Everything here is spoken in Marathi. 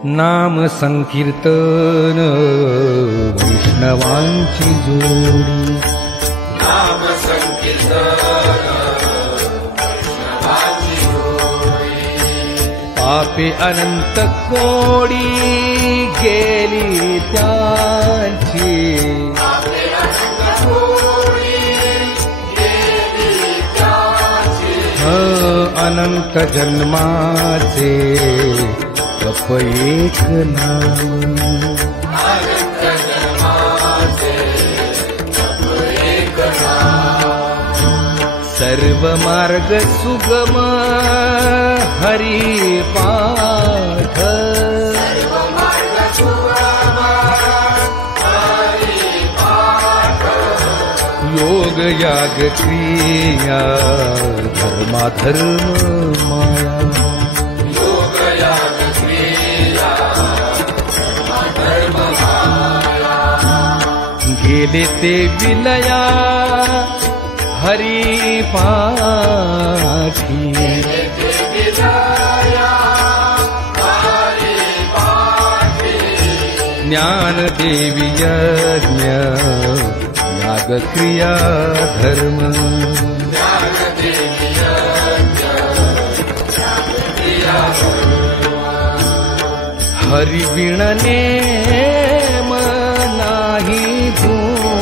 नाम संकीर्तन वैष्णवांची जोडी, नाम संकीर्तन वैष्णवांची जोडी. पापे अनंत कोडी गेली त्यांची, पापे अनंत कोडी गेली त्यांची. अनंत जन्माचे जप एक नाम, अनंत जन्माचे जप एक नाम. सर्व मार्ग सुगम हरी पाठ, सर्व मार्ग सुगम हरी पाठ. योग याग क्रिया धर्माधर्म माया, योग याग क्रिया धर्म माया. गेले ते विलया हरी पाठी, ज्ञान देवी यज्ञ याग क्रिया धर्म, हरि बिन नेम नाही धूम,